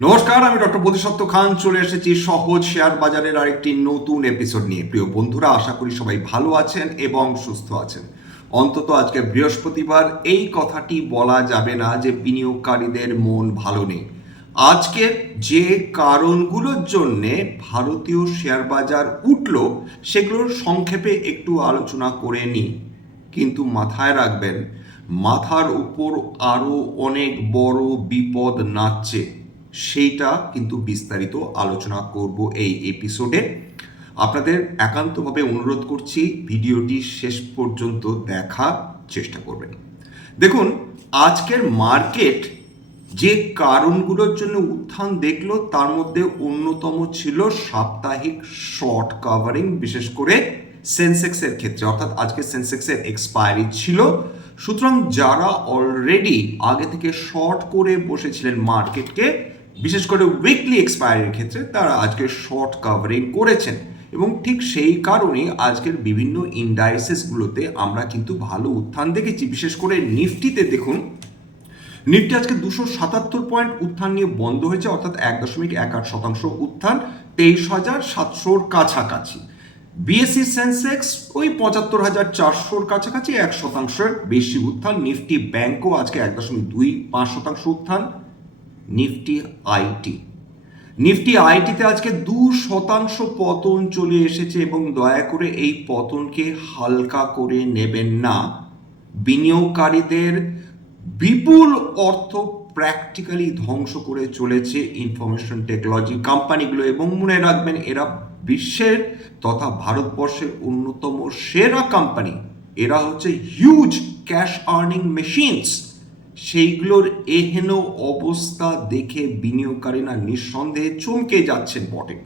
নমস্কার, আমি ডক্টর বোধিসত্ত্ব খান চলে এসেছি সহজ শেয়ার বাজারের আরেকটি নতুন এপিসোড নিয়ে। প্রিয় বন্ধুরা, আশা করি সবাই ভালো আছেন এবং সুস্থ আছেন। অন্তত আজকে বৃহস্পতিবার, এই কথাটি বলা যাবে না যে বিনিয়োগকারীদের মন ভালো নেই। আজকে যে কারণগুলোর জন্যে ভারতীয় শেয়ার বাজার উঠল সেগুলোর সংক্ষেপে একটু আলোচনা করে নিই। কিন্তু মাথায় রাখবেন, মাথার উপর আরও অনেক বড় বিপদ নাচছে, সেইটা কিন্তু বিস্তারিত আলোচনা করব এই এপিসোডে। আপনাদের একান্তভাবে অনুরোধ করছি ভিডিওটি শেষ পর্যন্ত দেখার চেষ্টা করবেন। দেখুন, আজকের মার্কেট যে কারণগুলোর জন্য উত্থান দেখলো তার মধ্যে অন্যতম ছিল সাপ্তাহিক শর্ট কাভারিং, বিশেষ করে সেন্সেক্সের ক্ষেত্রে। অর্থাৎ আজকে সেন্সেক্সের এক্সপায়ারি ছিল, সুতরাং যারা অলরেডি আগে থেকে শর্ট করে বসেছিলেন মার্কেটকে, বিশেষ করে উইকলি এক্সপায়ারির ক্ষেত্রে, তারা আজকে শর্ট কাভারিং করেছেন। এবং ঠিক সেই কারণেই আজকের বিভিন্ন ইন্ডাইসেসগুলোতে আমরা কিন্তু ভালো উত্থান দেখেছি। বিশেষ করে নিফটিতে দেখুন, নিফটি আজকে 277 পয়েন্ট উত্থান নিয়ে বন্ধ হয়েছে, অর্থাৎ 1.18% উত্থান, 23,700 কাছাকাছি। বিএসসি সেন্সেক্স ওই 75,400 কাছাকাছি, 1% বেশি উত্থান। নিফটি ব্যাংকও আজকে 1.25% উত্থান। নিফটি আইটিতে আজকে 2% পতন চলে এসেছে, এবং দয়া করে এই পতনকে হালকা করে নেবেন না। বিনিয়োগকারীদের বিপুল অর্থ প্র্যাকটিক্যালি ধ্বংস করে চলেছে ইনফরমেশন টেকনোলজি কোম্পানিগুলো, এবং মনে রাখবেন এরা বিশ্বের তথা ভারতবর্ষের অন্যতম সেরা কোম্পানি। এরা হচ্ছে হিউজ ক্যাশ আর্নিং মেশিনস। সেইগুলোর এহেন অবস্থা দেখে বিনিয়োগকারীরা নিঃসন্দেহে চমকে যাচ্ছেন বটে।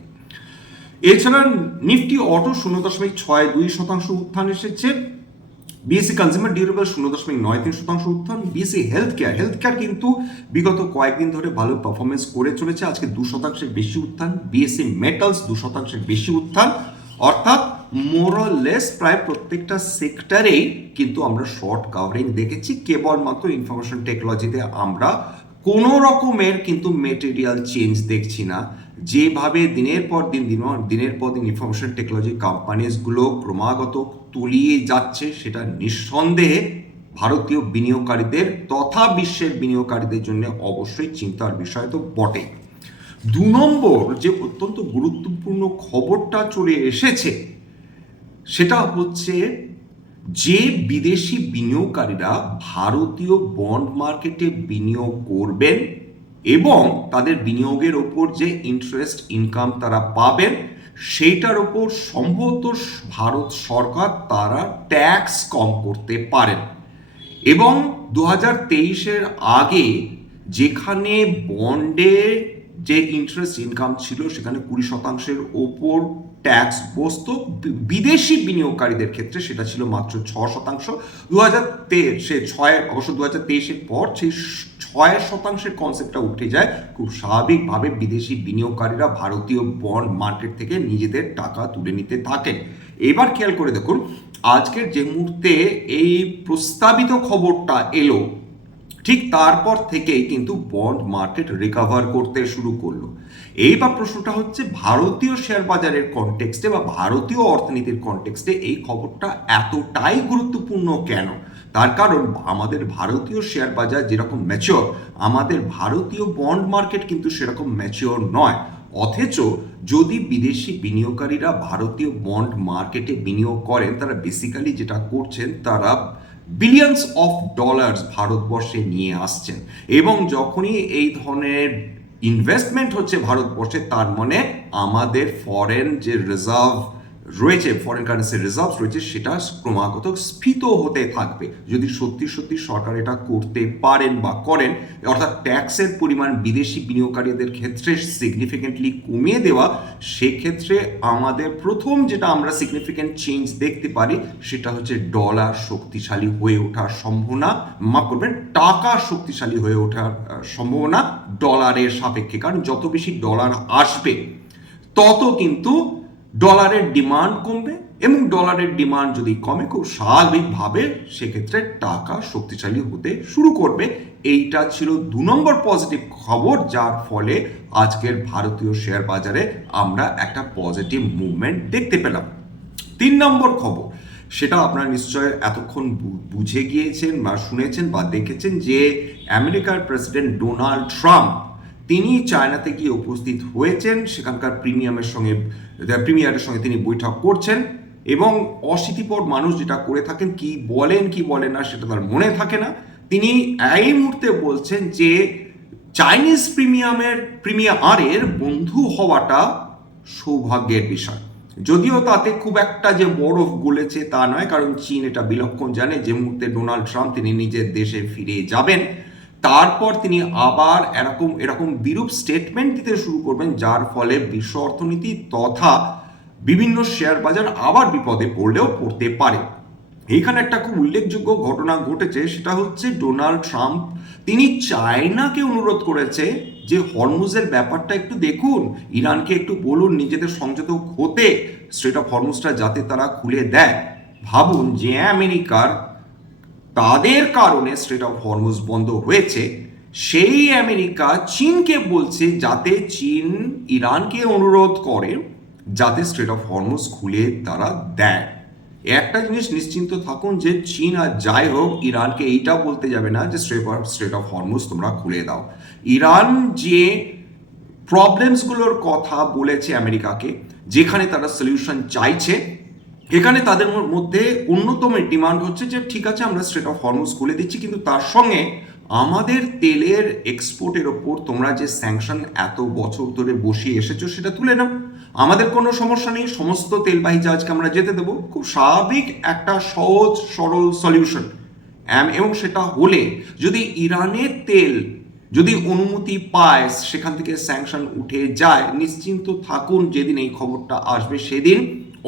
এছাড়া নিফটি অটো 0.62% উত্থান এসেছে। বিএসসি কনজিউমার ডিউরেবল 0.93% উত্থান। বিএসসি হেলথ কেয়ার কিন্তু বিগত কয়েকদিন ধরে ভালো পারফরমেন্স করে চলেছে, আজকে 2% বেশি উত্থান। বিএসসি মেটালস 2% বেশি উত্থান। অর্থাৎ মোরলেস প্রায় প্রত্যেকটা সেক্টরেই কিন্তু আমরা শর্ট কাভারিং দেখেছি। কেবলমাত্র ইনফরমেশন টেকনোলজিতে আমরা কোনো রকমের কিন্তু মেটেরিয়াল চেঞ্জ দেখছি না। যেভাবে দিনের পর দিন ইনফরমেশন টেকনোলজি কোম্পানিজগুলো ক্রমাগত তলিয়ে যাচ্ছে, সেটা নিঃসন্দেহে ভারতীয় বিনিয়োগকারীদের তথা বিশ্বের বিনিয়োগকারীদের জন্য অবশ্যই চিন্তার বিষয় তো বটে। 2 নম্বর যে অত্যন্ত গুরুত্বপূর্ণ খবরটা চলে এসেছে, সেটা হচ্ছে যে বিদেশি বিনিয়োগকারীরা ভারতীয় বন্ড মার্কেটে বিনিয়োগ করবেন এবং তাদের বিনিয়োগের ওপর যে ইন্টারেস্ট ইনকাম তারা পাবেন, সেইটার ওপর সম্ভবত ভারত সরকার তারা ট্যাক্স কম করতে পারেন। এবং 2023-এর আগে যেখানে বন্ডে যে ইন্টারেস্ট ইনকাম ছিল সেখানে 20%-এর ওপর ট্যাক্স বসত, বিদেশি বিনিয়োগকারীদের ক্ষেত্রে সেটা ছিল মাত্র 6%। 2023-এর পর সেই 6%-এর কনসেপ্টটা উঠে যায়। খুব স্বাভাবিকভাবে বিদেশি বিনিয়োগকারীরা ভারতীয় বন্ড মার্কেট থেকে নিজেদের টাকা তুলে নিতে থাকেন। এবার খেয়াল করে দেখুন, আজকের যে মুহূর্তে এই প্রস্তাবিত খবরটা এলো, ঠিক তারপর থেকেই কিন্তু বন্ড মার্কেট রিকভার করতে শুরু করলো। এইবার প্রশ্নটা হচ্ছে, ভারতীয় শেয়ার বাজারের কনটেক্সটে বা ভারতীয় অর্থনীতির কনটেক্সটে এই খবরটা এতটাই গুরুত্বপূর্ণ কেন? তার কারণ, আমাদের ভারতীয় শেয়ার বাজার যেরকম ম্যাচিওর, আমাদের ভারতীয় বন্ড মার্কেট কিন্তু সেরকম ম্যাচিওর নয়। অথচ যদি বিদেশি বিনিয়োগকারীরা ভারতীয় বন্ড মার্কেটে বিনিয়োগ করেন, তারা বেসিক্যালি যেটা করছেন, তারা বিলিয়ন্স অফ ডলার্স ভারতবর্ষে নিয়ে আসছেন। এবং যখনই এই ধরনের ইনভেস্টমেন্ট হচ্ছে ভারতবর্ষে, তার মানে আমাদের ফরেন যে রিজার্ভ রয়েছে, ফরেন কারেন্সি রিজার্ভ রয়েছে, সেটা ক্রমাগত স্ফীত হতে থাকবে। যদি সত্যি সত্যি সরকার এটা করতে পারেন বা করেন, অর্থাৎ ট্যাক্সের পরিমাণ বিদেশি বিনিয়োগকারীদের ক্ষেত্রে সিগনিফিকেন্টলি কমিয়ে দেওয়া, সেক্ষেত্রে আমাদের প্রথম যেটা আমরা সিগনিফিকেন্ট চেঞ্জ দেখতে পারি, সেটা হচ্ছে ডলার শক্তিশালী হয়ে ওঠার সম্ভাবনা, মাফ করবেন, টাকা শক্তিশালী হয়ে ওঠার সম্ভাবনা ডলারের সাপেক্ষে। কারণ যত বেশি ডলার আসবে তত কিন্তু ডলারের ডিমান্ড কমবে এবং ডলারের ডিমান্ড যদি কমে খুব স্বাভাবিকভাবে সেক্ষেত্রে টাকা শক্তিশালী হতে শুরু করবে। এইটা ছিল 2 নম্বর পজিটিভ খবর, যার ফলে আজকের ভারতীয় শেয়ার বাজারে আমরা একটা পজিটিভ মুভমেন্ট দেখতে পেলাম। 3 নম্বর খবর, সেটা আপনারা নিশ্চয় এতক্ষণ বুঝে গিয়েছেন বা শুনেছেন বা দেখেছেন যে আমেরিকার প্রেসিডেন্ট ডোনাল্ড ট্রাম্প তিনি চায়নাতে গিয়ে উপস্থিত হয়েছেন, সেখানকার প্রিমিয়ারের সঙ্গে তিনি বৈঠক করছেন এবং অশীতিপর মানুষ যেটা করে থাকেন, কি বলেন না সেটা তার মনে থাকে না। তিনি এই মুহূর্তে বলছেন যে চাইনিজ প্রিমিয়ারের বন্ধু হওয়াটা সৌভাগ্যের বিষয়। যদিও তাতে খুব একটা যে বরফ গলেছে তা নয়, কারণ চীন এটা বিলক্ষণ জানে যে মুহূর্তে ডোনাল্ড ট্রাম্প তিনি নিজের দেশে ফিরে যাবেন তারপর তিনি আবার এরকম বিরূপ স্টেটমেন্ট দিতে শুরু করবেন, যার ফলে বিশ্ব অর্থনীতি তথা বিভিন্ন শেয়ার বাজার আবার বিপদে পড়তে পারে। এইখানে একটা খুব উল্লেখযোগ্য ঘটনা ঘটেছে, সেটা হচ্ছে ডোনাল্ড ট্রাম্প তিনি চায়নাকে অনুরোধ করেছে যে হরমুজের ব্যাপারটা একটু দেখুন, ইরানকে একটু বলুন নিজেদের সংযত হতে স্ট্রেট অফ হরমুজটা যাতে তারা খুলে দেয়। ভাবুন যে আমেরিকার তাদের কারণে স্ট্রেট অফ হরমুজ বন্ধ হয়েছে, সেই আমেরিকা চীনকে বলছে যাতে চীন ইরানকে অনুরোধ করে যাতে স্ট্রেট অফ হরমুজ খুলে তারা দেয়। একটা জিনিস নিশ্চিন্ত থাকুন যে চীন আর যাই হোক ইরানকে এইটা বলতে যাবে না যে স্ট্রেট অফ হরমুজ তোমরা খুলে দাও। ইরান যে প্রবলেমসগুলোর কথা বলেছে আমেরিকাকে, যেখানে তারা সলিউশন চাইছে, এখানে তাদের মধ্যে অন্যতম ডিমান্ড হচ্ছে যে ঠিক আছে আমরা স্ট্রেট অফ হরমুজ খুলে দিচ্ছি, কিন্তু তার সঙ্গে আমাদের তেলের এক্সপোর্টের ওপর তোমরা যে স্যাংশন এত বছর ধরে বসিয়ে এসেছো সেটা তুলে নাও, আমাদের কোনো সমস্যা নেই, সমস্ত তেলবাহী জাহাজকে আমরা যেতে দেবো। খুব স্বাভাবিক একটা সহজ সরল সলিউশন। এবং সেটা হলে যদি ইরানের তেল যদি অনুমতি পায়, সেখান থেকে স্যাংশন উঠে যায়, নিশ্চিন্ত থাকুন যেদিন এই খবরটা আসবে সেদিন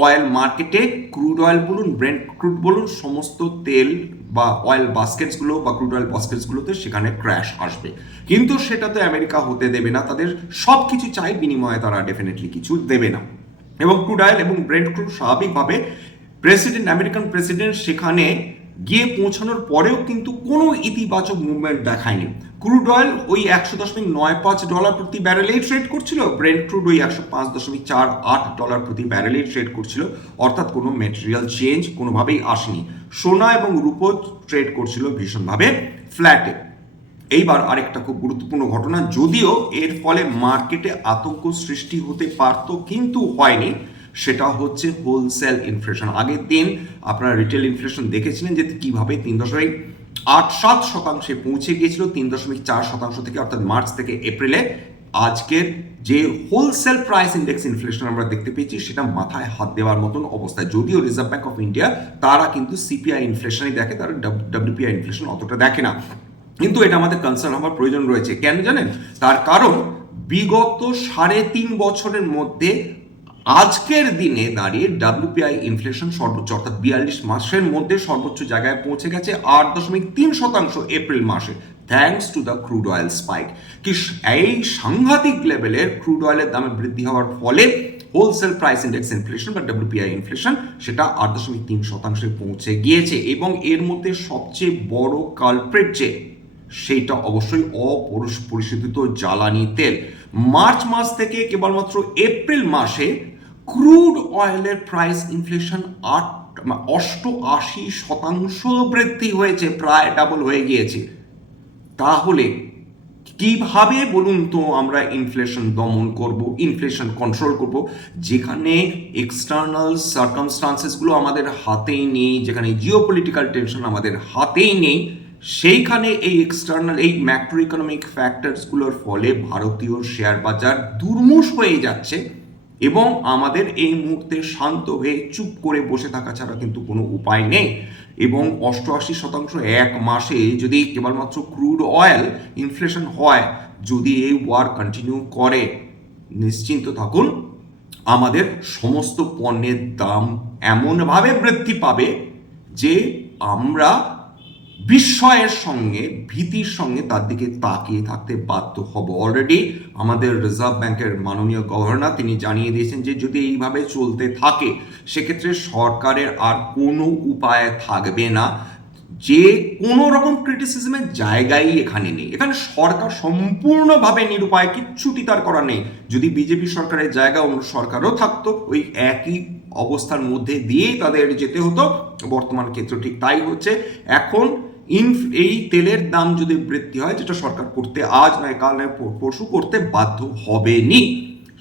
অয়েল মার্কেটে ক্রুড অয়েল বলুন, ব্রেন্ট ক্রুড বলুন, সমস্ত তেল বা অয়েল বাস্কেটসগুলো বা ক্রুড অয়েল বাস্কেটসগুলোতে সেখানে ক্র্যাশ আসবে। কিন্তু সেটা তো আমেরিকা হতে দেবে না, তাদের সব কিছু চাই, বিনিময়ে তারা ডেফিনেটলি কিছু দেবে না। এবং ক্রুড অয়েল এবং ব্রেন্ট ক্রুড স্বাভাবিকভাবে আমেরিকান প্রেসিডেন্ট সেখানে গিয়ে পৌঁছানোর পরেও কিন্তু কোনো ইতিবাচক মুভমেন্ট দেখায়নি। ক্রুড অয়েল ওই $100.95 প্রতি ব্যারেলেই ট্রেড করছিল, ব্রেন্ট ক্রুড ওই $105.48 প্রতি ব্যারেলেই ট্রেড করছিল, অর্থাৎ কোনো ম্যাটেরিয়াল চেঞ্জ কোনোভাবেই আসেনি। সোনা এবং রূপো ট্রেড করছিল ভীষণভাবে ফ্ল্যাটে। এইবার আরেকটা খুব গুরুত্বপূর্ণ ঘটনা, যদিও এর ফলে মার্কেটে আতঙ্ক সৃষ্টি হতে পারত কিন্তু হয়নি, সেটা হচ্ছে হোলসেল ইনফ্লেশন। আগের দিন আপনারা রিটেল ইনফ্লেশন দেখেছিলেন যে কিভাবে 3.87% পৌঁছে গিয়েছিল 3.4% থেকে, অর্থাৎ মার্চ থেকে এপ্রিলে। আজকের যে হোলসেল প্রাইস ইন্ডেক্স ইনফ্লেশন আমরা দেখতে পেয়েছি সেটা মাথায় হাত দেওয়ার মতন অবস্থায়, যদিও রিজার্ভ ব্যাঙ্ক অফ ইন্ডিয়া তারা কিন্তু সিপিআই ইনফ্লেশনই দেখে, তারা ডব্লিউপিআই ইনফ্লেশন অতটা দেখে না। কিন্তু এটা আমাদের কনসার্ন হওয়ার প্রয়োজন রয়েছে। কেন জানেন? তার কারণ বিগত 3.5 বছরের মধ্যে আজকের দিনে দাঁড়িয়ে ডাব্লিউপিআই ইনফ্লেশন সর্বোচ্চ, অর্থাৎ 42 মাসের মধ্যে সর্বোচ্চ জায়গায় পৌঁছে গেছে 8.3% এপ্রিল মাসে, thanks to the crude oil spike. কি এই সাংঘাতিক লেভেলের ক্রুড অয়েলের দামে বৃদ্ধি হওয়ার ফলে হোলসেল প্রাইস ইন্ডেক্স ইনফ্লেশন বা ডাব্লিউপিআই ইনফ্লেশন সেটা 8.3% পৌঁছে গিয়েছে। এবং এর মধ্যে সবচেয়ে বড় কালপ্রিট যে সেইটা অবশ্যই অপরিশোধিত জ্বালানি তেল। মার্চ মাস থেকে কেবলমাত্র এপ্রিল মাসে ক্রুড অয়েলের প্রাইস ইনফ্লেশন 88% বৃদ্ধি হয়েছে, প্রায় ডাবল হয়ে গিয়েছে। তাহলে কিভাবে বলুন তো আমরা ইনফ্লেশন দমন করব, ইনফ্লেশন কন্ট্রোল করব, যেখানে এক্সটার্নাল সার্কামস্টান্সেসগুলো আমাদের হাতেই নেই, যেখানে জিওপলিটিক্যাল টেনশন আমাদের হাতেই নেই, সেইখানে এই ম্যাক্রো ইকোনমিক ফ্যাক্টরসগুলোর ফলে ভারতীয় শেয়ার বাজার দুর্মুষ হয়ে যাচ্ছে। এবং আমাদের এই মুহূর্তে শান্ত হয়ে চুপ করে বসে থাকা ছাড়া কিন্তু কোনো উপায় নেই। এবং 88% এক মাসে যদি কেবলমাত্র ক্রুড অয়েল ইনফ্লেশন হয়, যদি এই ওয়ার কন্টিনিউ করে, নিশ্চিন্ত থাকুন আমাদের সমস্ত পণ্যের দাম এমনভাবে বৃদ্ধি পাবে যে আমরা বিস্ময়ের সঙ্গে ভীতির সঙ্গে তার দিকে তাকিয়ে থাকতে বাধ্য হব। অলরেডি আমাদের রিজার্ভ ব্যাংকের মাননীয় গভর্নর তিনি জানিয়ে দিয়েছেন যে যদি এইভাবে চলতে থাকে সেক্ষেত্রে সরকারের আর কোনো উপায় থাকবে না, যে কোনো রকম ক্রিটিসিজমের জায়গাই এখানে নেই। এখানে সরকার সম্পূর্ণভাবে নিরুপায়, কিচ্ছুটি তার করা নেই। যদি বিজেপি সরকারের জায়গা অন্য সরকারও থাকতো ওই একই অবস্থার মধ্যে দিয়েই তাদের যেতে হতো। বর্তমান ক্ষেত্র ঠিক তাই হচ্ছে। এখন এই তেলের দাম যদি বৃদ্ধি হয়, যেটা সরকার করতে আজ নয় কাল নয় পরশু করতে বাধ্য হবেনি,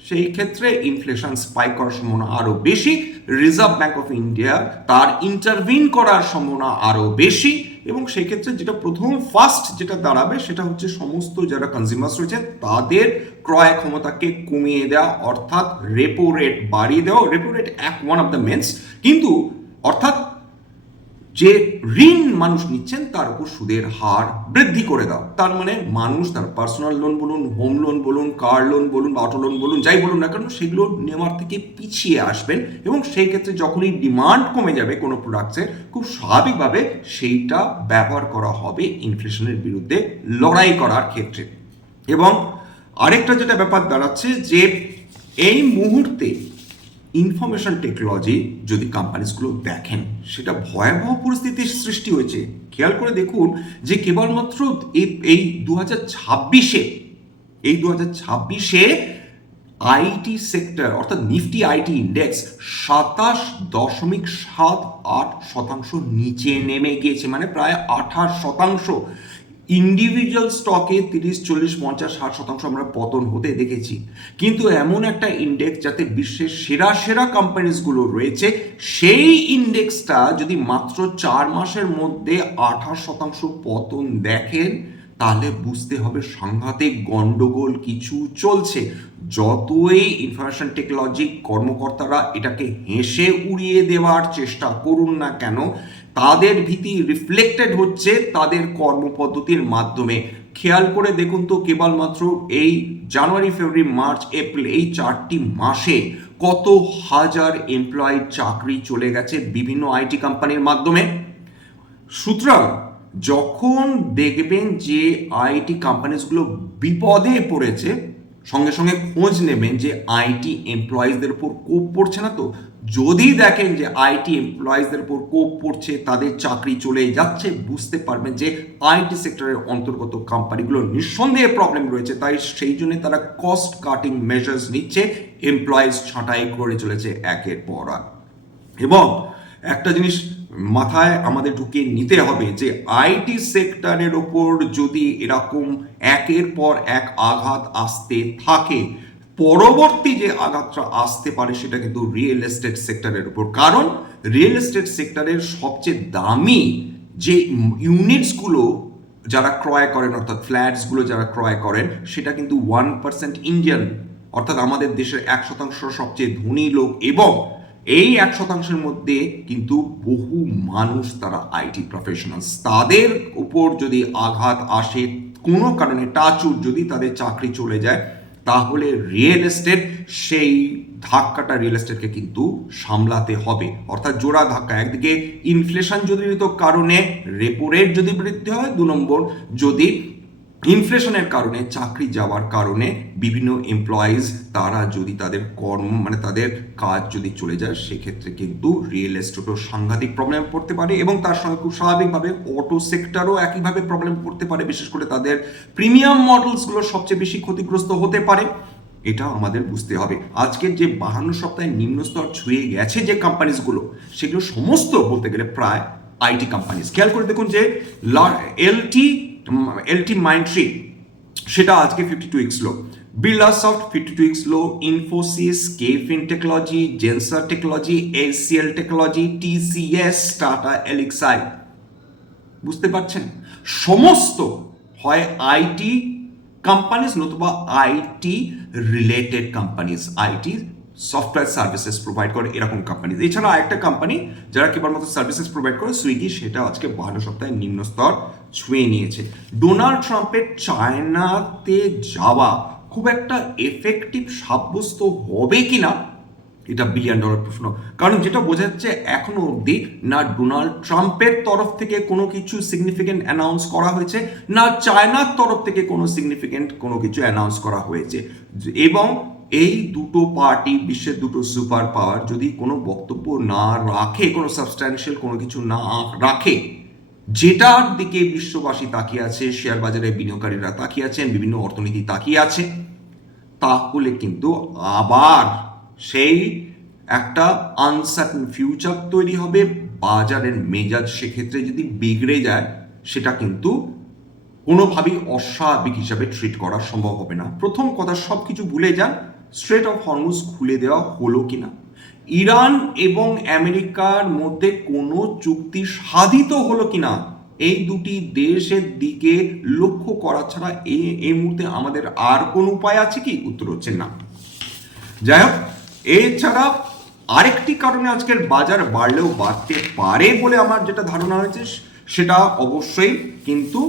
সেই ক্ষেত্রে ইনফ্লেশন স্পাইক করার সম্ভাবনা আরো বেশি। রিজার্ভ ব্যাংক অফ ইন্ডিয়া তার ইন্টারভিন করার সম্ভাবনা আরো বেশি, এবং সেই ক্ষেত্রে যেটা ফার্স্ট যেটা দাঁড়াবে সেটা হচ্ছে সমস্ত যারা কনজিউমার্স রয়েছে তাদের ক্রয় ক্ষমতাকে কমিয়ে দেওয়া, অর্থাৎ রেপো রেট বাড়িয়ে দেওয়া। Repo rate one of the means, কিন্তু অর্থাৎ যে ঋণ মানুষ নিচ্ছেন তার উপর সুদের হার বৃদ্ধি করে দাও। তার মানে মানুষ তার পার্সোনাল লোন বলুন, হোম লোন বলুন, কার লোন বলুন, অটো লোন বলুন, যাই বলুন না কেন, সেগুলো নেওয়ার থেকে পিছিয়ে আসবেন, এবং সেই ক্ষেত্রে যখনই ডিমান্ড কমে যাবে কোনো প্রোডাক্টসের, খুব স্বাভাবিকভাবে সেইটা ব্যবহার করা হবে ইনফ্লেশনের বিরুদ্ধে লড়াই করার ক্ষেত্রে। এবং আরেকটা যেটা ব্যাপার দাঁড়াচ্ছে যে এই মুহূর্তে ইনফরমেশন টেকনোলজি যদি কোম্পানিজগুলো দেখেন, সেটা ভয়াবহ পরিস্থিতির সৃষ্টি হয়েছে। খেয়াল করে দেখুন যে কেবলমাত্র এই 2026-এ আইটি সেক্টর অর্থাৎ নিফটি আইটি ইন্ডেক্স 27.78% নিচে নেমে গিয়েছে, মানে প্রায় 28%। ইন্ডিভিজুয়াল স্টকে 30, 40, 50, 60% আমরা পতন হতে দেখেছি। কিন্তু এমন একটা ইন্ডেক্স যাতে বিশ্বের সেরা সেরা কোম্পানিজগুলো রয়েছে, সেই ইন্ডেক্সটা যদি মাত্র 4 মাসের মধ্যে 28% পতন দেখেন, তাহলে বুঝতে হবে সাংঘাতিক গন্ডগোল কিছু চলছে। যতই ইনফরমেশন টেকনোলজি কর্মকর্তারা এটাকে হেসে উড়িয়ে দেওয়ার চেষ্টা করুন না কেন, তাদের ভীতি রিফ্লেক্টেড হচ্ছে তাদের কর্মপদ্ধতির মাধ্যমে। খেয়াল করে দেখুন তো, কেবলমাত্র এই জানুয়ারি, ফেব্রুয়ারি, মার্চ, এপ্রিল এই 4টি মাসে কত হাজার এমপ্লয়ির চাকরি চলে গেছে বিভিন্ন আইটি কোম্পানির মাধ্যমে। সুতরাং যখন দেখবেন যে আইটি কোম্পানিজগুলো বিপদে পড়েছে, সঙ্গে সঙ্গে খোঁজ নেবেন যে আইটি এমপ্লয়িজদের উপর কোপ পড়ছে না তো। যদি দেখেন যে আইটি এমপ্লয়িজদের উপর কোপ পড়ছে, তাদের চাকরি চলে যাচ্ছে, বুঝতে পারবেন যে আইটি সেক্টরের অন্তর্গত কোম্পানিগুলো নিঃসন্দেহে প্রবলেম রয়েছে। তাই সেই জন্য তারা কস্ট কাটিং মেজার্স নিচ্ছে, এমপ্লয়িজ ছাঁটাই করে চলেছে একের পর এক। এবং একটা জিনিস মাথায় আমাদের ঢুকিয়ে নিতে হবে যে আইটি সেক্টরের ওপর যদি এরকম একের পর এক আঘাত আসতে থাকে, পরবর্তী যে আঘাতটা আসতে পারে সেটা কিন্তু রিয়েল এস্টেট সেক্টরের উপর। কারণ রিয়েল এস্টেট সেক্টরের সবচেয়ে দামি যে ইউনিটসগুলো যারা ক্রয় করেন, অর্থাৎ ফ্ল্যাটসগুলো যারা ক্রয় করেন, সেটা কিন্তু 1% ইন্ডিয়ান, অর্থাৎ আমাদের দেশের 1% সবচেয়ে ধনী লোক। এবং এই 1%-এর মধ্যে কিন্তু বহু মানুষ তারা আইটি প্রফেশনালস। তাদের উপর যদি আঘাত আসে কোনো কারণে, টাচউড যদি তাদের চাকরি চলে যায়, তাহলে রিয়েল এস্টেট সেই ধাক্কাটা রিয়েল এস্টেটকে কিন্তু সামলাতে হবে। অর্থাৎ জোড়া ধাক্কা, একদিকে ইনফ্লেশন জনিত কারণে রেপো রেট যদি বৃদ্ধি হয়, 2 নম্বর যদি ইনফ্লেশনের কারণে চাকরি যাওয়ার কারণে বিভিন্ন এমপ্লয়িজ তারা যদি তাদের তাদের কাজ যদি চলে যায়, সেক্ষেত্রে কিন্তু রিয়েল এস্টেটও সাংঘাতিক প্রবলেম পড়তে পারে। এবং তার সঙ্গে খুব স্বাভাবিকভাবে অটো সেক্টরও একইভাবে প্রবলেম পড়তে পারে, বিশেষ করে তাদের প্রিমিয়াম মডেলসগুলো সবচেয়ে বেশি ক্ষতিগ্রস্ত হতে পারে। এটা আমাদের বুঝতে হবে। আজকের যে 52 সপ্তাহে নিম্ন স্তর ছুঁয়ে গেছে যে কোম্পানিজগুলো, সেগুলো সমস্ত বলতে গেলে প্রায় আইটি কোম্পানিজ। খেয়াল করে দেখুন যে এলটি মাইন্ডট্রি সেটা আজকে 52 weeks low, Birlasoft 52 weeks low, Infosys, KFin technology, Zensar technology, HCL technology, TCS, Tata Elxsi. বুঝতে পারছেন, সমস্ত হয় আইটি কোম্পানিজ নতুবা IT related companies, IT software services provide করে এরকম কোম্পানিজ। এছাড়া আরেকটা কোম্পানি যারা কেবলমাত্র সার্ভিসেস প্রোভাইড করে, সুইগি, সেটা আজকে 52 সপ্তাহে নিম্ন স্তর ছুঁয়ে নিয়েছে। ডোনাল্ড ট্রাম্পের চায়নাতে যাওয়া খুব একটা এফেক্টিভ সাব্যস্ত হবে কিনা এটা বিলিয়ন ডলার প্রশ্ন। কারণ যেটা বোঝা যাচ্ছে এখনো অবধি না ডোনাল্ড ট্রাম্পের তরফ থেকে কোনো কিছু সিগনিফিকেন্ট অ্যানাউন্স করা হয়েছে, না চায়নার তরফ থেকে কোনো সিগনিফিকেন্ট কোনো কিছু অ্যানাউন্স করা হয়েছে। এবং এই দুটো পার্টি, বিশ্বের দুটো সুপার পাওয়ার যদি কোনো বক্তব্য না রাখে, কোনো সাবস্ট্যান্সিয়াল কোনো কিছু না রাখে, যেটার দিকে বিশ্ববাসী তাকিয়ে আছে, শেয়ার বাজারে বিনিয়োগকারীরা তাকিয়ে আছেন, বিভিন্ন অর্থনীতি তাকিয়ে আছে, তাহলে কিন্তু আবার সেই একটা আনসার্টেন ফিউচার তৈরি হবে। বাজারের মেজাজ সেক্ষেত্রে যদি বিগড়ে যায়, সেটা কিন্তু কোনোভাবেই অস্বাভাবিক হিসাবে ট্রিট করা সম্ভব হবে না। প্রথম কথা, সব কিছু ভুলে যান, স্ট্রেট অফ হরমুজ খুলে দেওয়া হলো কিনা, ইরান এবং আমেরিকার মধ্যে কোনো চুক্তি সাধিত হলো কিনা, এই দুটি দেশের দিকে লক্ষ্য করা ছাড়া এই মুহূর্তে আমাদের আর কোনো উপায় আছে কি? উত্তর হচ্ছে না। যাই হোক, এছাড়া আরেকটি কারণে আজকের বাজার বাড়লেও বাড়তে পারে বলে আমার যেটা ধারণা হয়েছে, সেটা অবশ্যই কিন্তু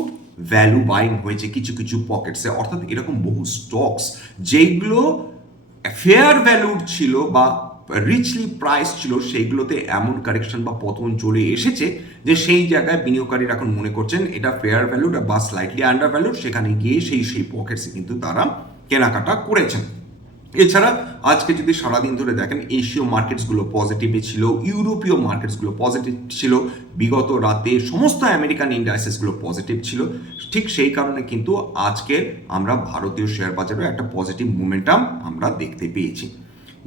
ভ্যালু বাইং হয়েছে কিছু কিছু পকেটসে। অর্থাৎ এরকম বহু স্টকস যেগুলো ফেয়ার ভ্যালুড ছিল বা রিচলি প্রাইস ছিল, সেইগুলোতে এমন কারেকশন বা পতন চলে এসেছে যে সেই জায়গায় বিনিয়োগকারীরা এখন মনে করছেন এটা ফেয়ার ভ্যালুড বা স্লাইটলি আন্ডার ভ্যালুড, সেখানে গিয়ে সেই পকেটসে কিন্তু তারা কেনাকাটা করেছেন। এছাড়া আজকে যদি সারাদিন ধরে দেখেন, এশীয় মার্কেটসগুলো পজিটিভে ছিল, ইউরোপীয় মার্কেটসগুলো পজিটিভ ছিল, বিগত রাতে সমস্ত আমেরিকান ইন্ডাইসেসগুলো পজিটিভ ছিল। ঠিক সেই কারণে কিন্তু আজকের আমরা ভারতীয় শেয়ার বাজারে একটা পজিটিভ মোমেন্টাম আমরা দেখতে পেয়েছি।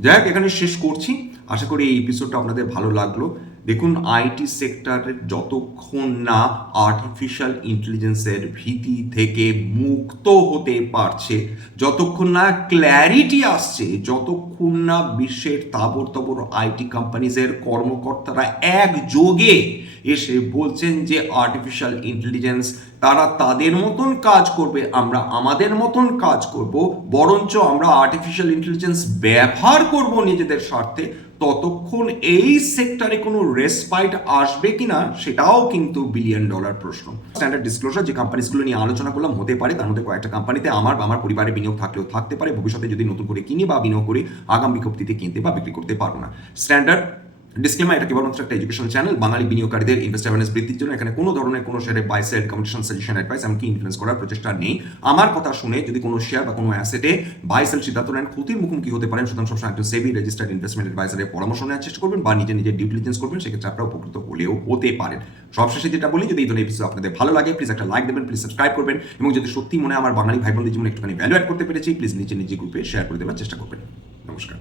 যাই হোক, এখানে শেষ করছি। আশা করি এই এপিসোডটা আপনাদের ভালো লাগলো। দেখুন, আইটি সেক্টরের যতক্ষণ না আর্টিফিশিয়াল ইন্টেলিজেন্সের ভীতি থেকে মুক্ত হতে পারছে, যতক্ষণ না ক্ল্যারিটি আসছে, যতক্ষণ না বিশ্বের তাবড় তাবড় আইটি কোম্পানিজের কর্মকর্তারা একযোগে এসে বলছেন যে আর্টিফিশিয়াল ইন্টেলিজেন্স তারা তাদের মতন কাজ করবে, আমরা আমাদের মতন কাজ করব, বরঞ্চ আমরা আর্টিফিশিয়াল ইন্টেলিজেন্স ব্যবহার করব নিজেদের স্বার্থে, ততক্ষণ এই সেক্টরে কোনো রেসপাইট আসবে কিনা সেটাও কিন্তু বিলিয়ন ডলার প্রশ্ন। স্ট্যান্ডার্ড ডিসক্লোজার যে কোম্পানিগুলো নিয়ে আলোচনা করলাম, হতে পারে তার মধ্যে কয়েকটা কোম্পানিতে আমার বা আমার পরিবারের বিনিয়োগ থাকলেও থাকতে পারে, ভবিষ্যতে যদি নতুন করে কিনি বা বিনিয়োগ করি আগাম বিজ্ঞপ্তিতে কিনতে বা বিক্রি করতে পারবো না। স্ট্যান্ডার্ড ডিসক্লেমার, এটা কেবলমাত্র একটা এডুকেশনাল চ্যানেল। বাঙালি বিনিয়োগকারীদের ইনভেস্ট অ্যাওয়ারনেস বৃদ্ধির জন্য এখানে কোনো ধরনের কোনো শেয়ারে buy sell commission suggestion advice এমনকি ইনফ্লুয়েন্স করার প্রচেষ্টা নেই। আমার কথা শুনে যদি কোনো শেয়ার বা কোনো অ্যাসেটে বাই সেল সিদ্ধান্ত নেন, ক্ষতির মুখোমুখি হতে পারেন। সুতরাং সবসময় একজন সেবি রেজিস্টার্ড ইনভেস্টমেন্ট অ্যাডভাইজারের পরামর্শ নেওয়ার চেষ্টা করবেন বা নিজে ডিউ ডিলিজেন্স করবেন, সেক্ষেত্রে আপনারা উপকৃত হলেও হতে পারেন। সবশেষে যেটা বলি, যদি এই ধরনের এপিসোড আপনাদের ভালো লাগে, প্লিজ একটা লাইক দেবেন, প্লিজ সাবস্ক্রাইব করবেন, এবং যদি সত্যি মনে হয় আমার বাঙালি ভাই বোনদের জীবনে একটুখানি ভ্যালু অ্যাড করতে পেরেছি, প্লিজ নিচে গ্রুপে শেয়ার করে দেওয়ার চেষ্টা করবেন। নমস্কার।